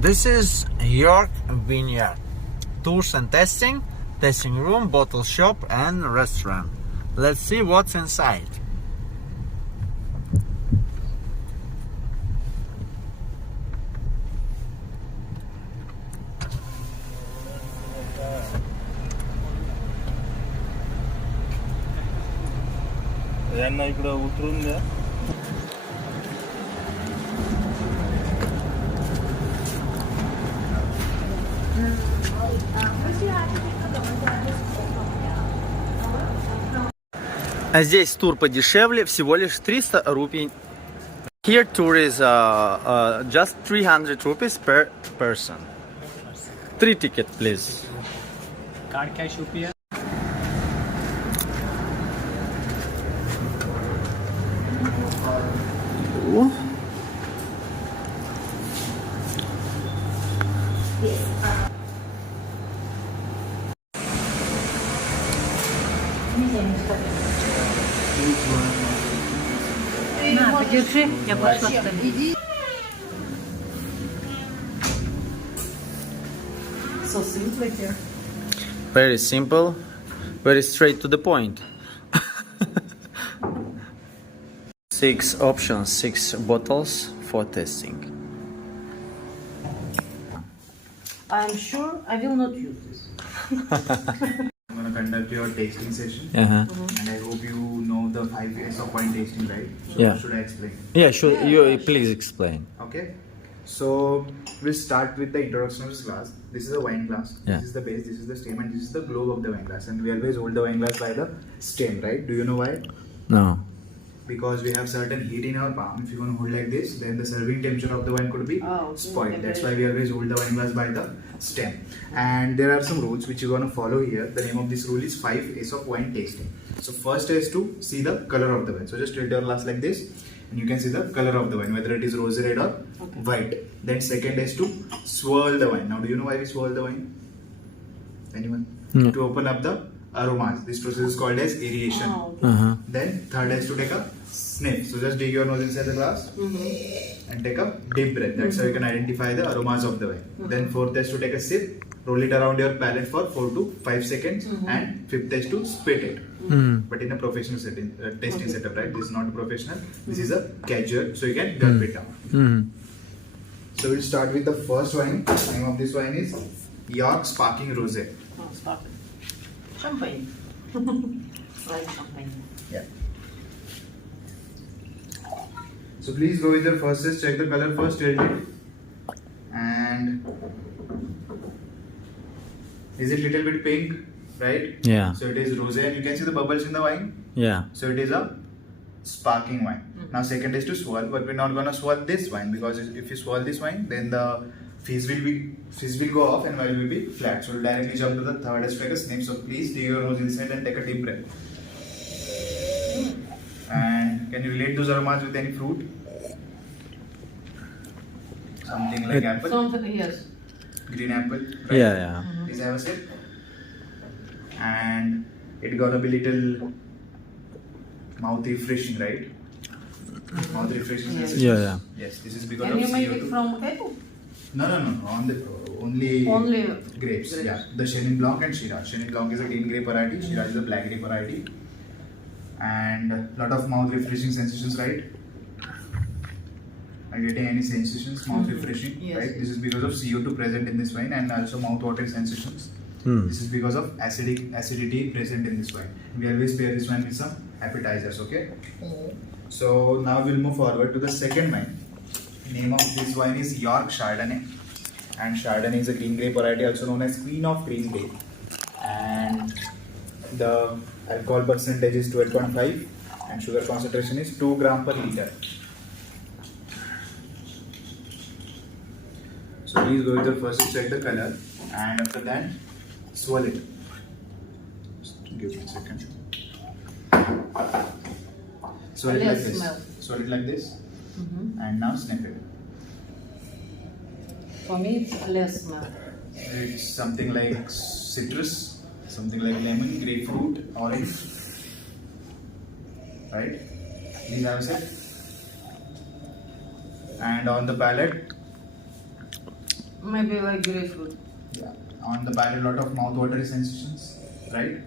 This is York Vineyard. Tours and tasting, tasting room, bottle shop and restaurant. Let's see what's inside. यांना इकडं उतरून द्या. А здесь тур подешевле, всего лишь 300 рупий. Here tour is just 300 rupees per person. 3 ticket, please. Card cash रुपया. На, подержи, я пошла к тебе. So sweet like you. Very simple, very straight to the point. 6 options, 6 bottles for tasting. I'm sure I will not use this. I'm going to conduct your tasting session, and I hope you know the 5 ways of wine tasting, right? So Yeah. should I explain? Yeah, sure. You please explain. Okay. So we'll start with the introduction of this glass. This is a wine glass. Yeah. This is the base. This is the stem, and this is the globe of the wine glass. And we always hold the wine glass by the stem, right? Do you know why? No. Because we have certain heat in our palm. If you're going to hold like this, then the serving temperature of the wine could be spoiled. That's why we always hold the wine glass by the stem. And there are some rules which you're going to follow here. The name of this rule is 5 A's of wine tasting. So first is to see the color of the wine. So just tilt your glass like this, and you can see the color of the wine, whether it is rosy red or white. Then second is to swirl the wine. Now do you know why we swirl the wine? Anyone? No. To open up the aromas. This process is called as aeration. Then third is to take a sniff. So just dig your nose inside the glass and take a deep breath. That's how you can identify the aromas of the wine. Then fourth is to take a sip, roll it around your palate for 4 to 5 seconds, and fifth is to spit it. But in a professional setting, tasting setup, right? This is not professional. This is a casual, so you can gulp it down. So we'll start with the first wine. The name of this wine is York Sparkling Rosé. Oh, stop it. Champagne. Like champagne. Yeah. So please go with your first test. Check the color first, tilt it, and is it little bit pink, right? Yeah. So it is rosé, and you can see the bubbles in the wine. Yeah. So it is a sparkling wine. Now second is to swirl, but we're not gonna swirl this wine, because if you swirl this wine, then the fizz will go off and wine will be flat. So we'll directly jump to the third is take a sniff. So please dig your nose inside and take a deep breath. And can you relate those aromas with any fruit? Something like apple, Something, yes. green apple. Right? Yeah. Please have a sip. And it gotta be little mouth refreshing, right? Mouth refreshing. Yes. Yeah. Yes, this is because And of you make CO2. it from apple? No. Only grapes. Grapes. Yeah, the Chenin Blanc and Shiraz. Chenin Blanc is a green grape variety. Shiraz is a black grape variety. And lot of mouth refreshing sensations, right? Are you getting any sensations? Mouth refreshing, Yes. right? This is because of CO2 present in this wine, and also mouth watering sensations. This is because of acidity present in this wine. We always pair this wine with some appetizers, okay? So now we'll move forward to the second wine. Name of this wine is York Chardonnay, and Chardonnay is a green grape variety, also known as Queen of Green Grape. And the alcohol percentage is 12.5, and sugar concentration is 2 gram per liter. So please go with your first to check the color, and after that swirl it. Just give me a second. Swirl it like Let's this. smell. Swirl it like this, and now sniff it. For me, it's less smell. It's something like citrus, something like lemon, grapefruit, orange. Right? These have said. And on the palate, Maybe like grapefruit. Yeah. On the palate, lot of mouth-watering sensations, right?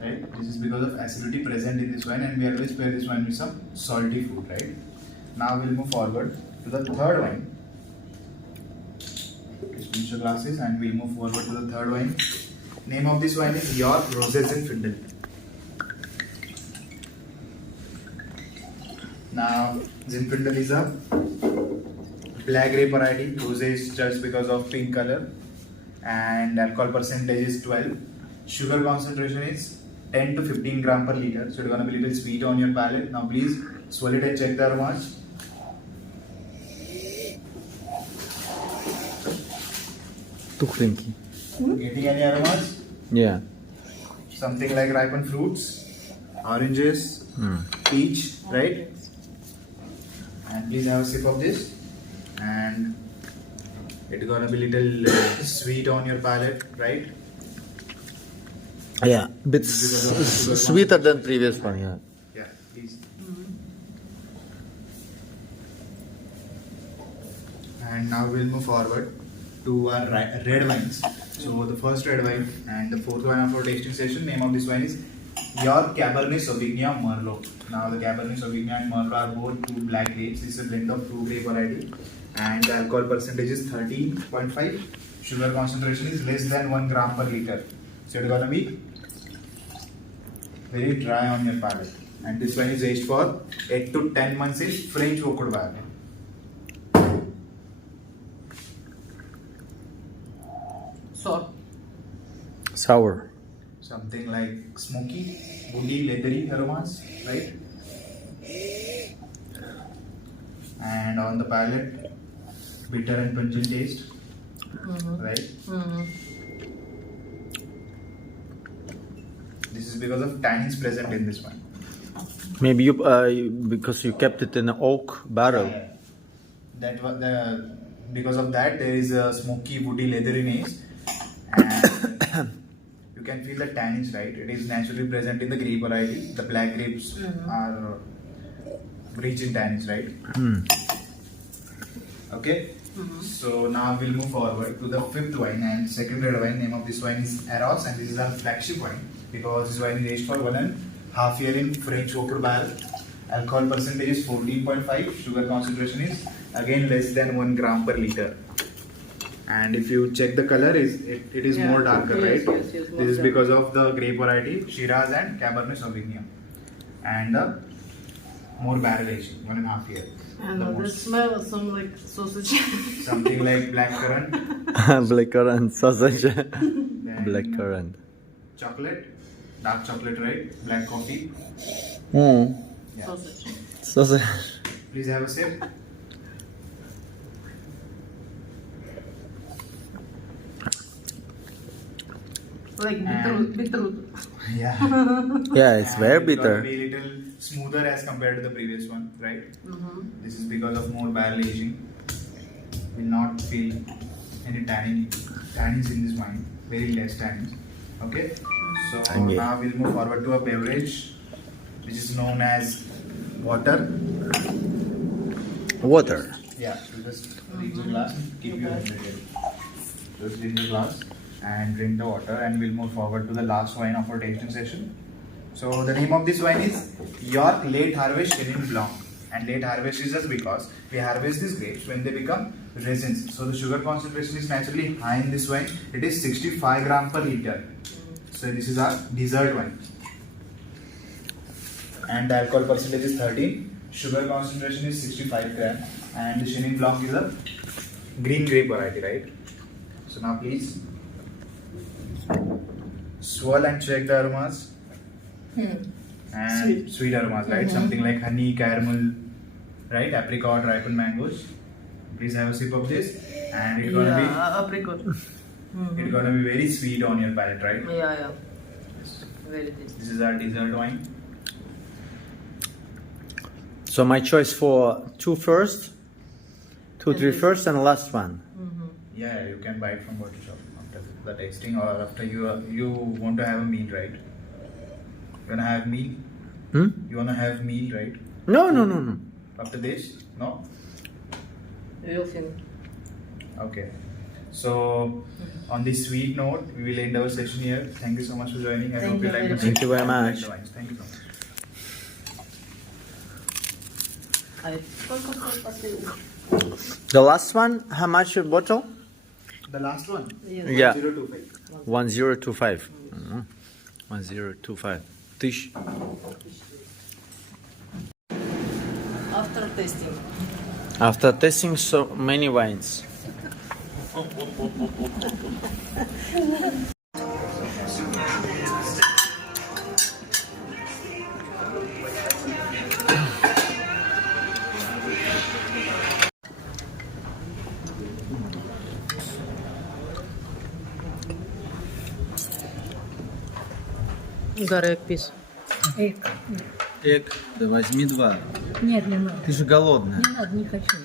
Right? This is because of acidity present in this wine, and we always pair this wine with some salty food, right? Now we'll move forward to the third wine. Just finish your glasses, and we'll move forward to the third wine. Name of this wine is York Rosé Zinfandel. Now, Zinfandel is a black grape variety. Rosé is just because of pink color, and alcohol percentage is 12. Sugar concentration is 10 to 15 gram per liter, so it's gonna be a little sweet on your palate. Now, please swirl it and check the aromas. Тухленький. Getting any aromas? Yeah. Something like ripened fruits, oranges, peach, right? And please have a sip of this, and it's gonna be little sweet on your palate, right? Yeah. Bit Because of sugar sweeter than previous one. Yeah. Yeah, please. And now we'll move forward to our red wines. So the first red wine and the fourth wine of our tasting session. Name of this wine is York Cabernet Sauvignon Merlot. Now the Cabernet Sauvignon and Merlot are both two black grapes. This is a blend of two grape variety, and the alcohol percentage is 13.5. Sugar concentration is less than 1 gram per liter. So it's gonna be very dry on your palate. And this wine is aged for 8 to 10 months in French oakwood barrel. Salt. Sour. Something like smoky, woody, leathery aromas, right? And on the palate, bitter and pungent taste, right? This is because of tannins present in this one. Maybe you because you kept it in an oak barrel. That was because of that there is a smoky, woody, leatheriness, and you can feel the tannins, right? It is naturally present in the grape variety. The black grapes are rich in tannins, right? Okay. So now we'll move forward to the fifth wine and second red wine. Name of this wine is Eros, and this is our flagship wine because this wine is aged for 1.5 years in French oakwood barrel. Alcohol percentage is 14.5. Sugar concentration is again less than 1 gram per liter. And if you check the color, it is Yeah. more darker, Yes, right? yes, yes, more This is dark. because of the grape variety Shiraz and Cabernet Sauvignon, and the more barrel aging, 1.5 years. I know, the smell of some like sausage. Something like blackcurrant, Blackcurrant sausage. then Blackcurrant. chocolate, dark chocolate, right? Black coffee. Yeah. Sausage. Sausage. Please have a sip. Like And- beetroot. Yeah. Yeah, it's And very it's bitter. gonna be a little smoother as compared to the previous one, right? This is because of more barrel aging. Will not feel any tannins in this wine. Very less tannins. Okay. So Okay. now we'll move forward to a beverage, which is known as water. Water. Yeah. So just drink the glass. Keep your hand ready. Just drink the glass and drink the water, and we'll move forward to the last wine of our tasting session. So the name of this wine is York Late Harvest Chenin Blanc, and late harvest is just because we harvest these grapes when they become resins. So the sugar concentration is naturally high in this wine. It is 65 gram per liter. So this is our dessert wine, and the alcohol percentage is 13. Sugar concentration is 65 gram, and the Chenin Blanc is a green grape variety, right? So now please swirl and check the aromas. And sweet aromas, right? Something like honey, caramel, right? Apricot, ripened mangoes. Please have a sip of this, and it's gonna Apricot. it's gonna be very sweet on your palate, right? Yeah. Very tasty. This is our dessert wine. So my choice for two first, two, three first, and last one. Yeah, you can buy it from bottle shop after the tasting, or after you want to have a meal, right? You wanna have meal? You wanna have meal, right? No. After this, no? Real thin. Okay. So, on this sweet note, we will end our session here. Thank you so much for joining. I Thank hope you you like very the Thank you very like much. the wines. Thank you so much. Сколько стоит последний? The last one, how much a bottle? The last one. Yeah. 025. 1025. 1025. Тысяч. After testing. After tasting so many wines. Гарек пис. Эк, да возьми два. Нет, не надо. Ты же голодная. Не надо, не хочу.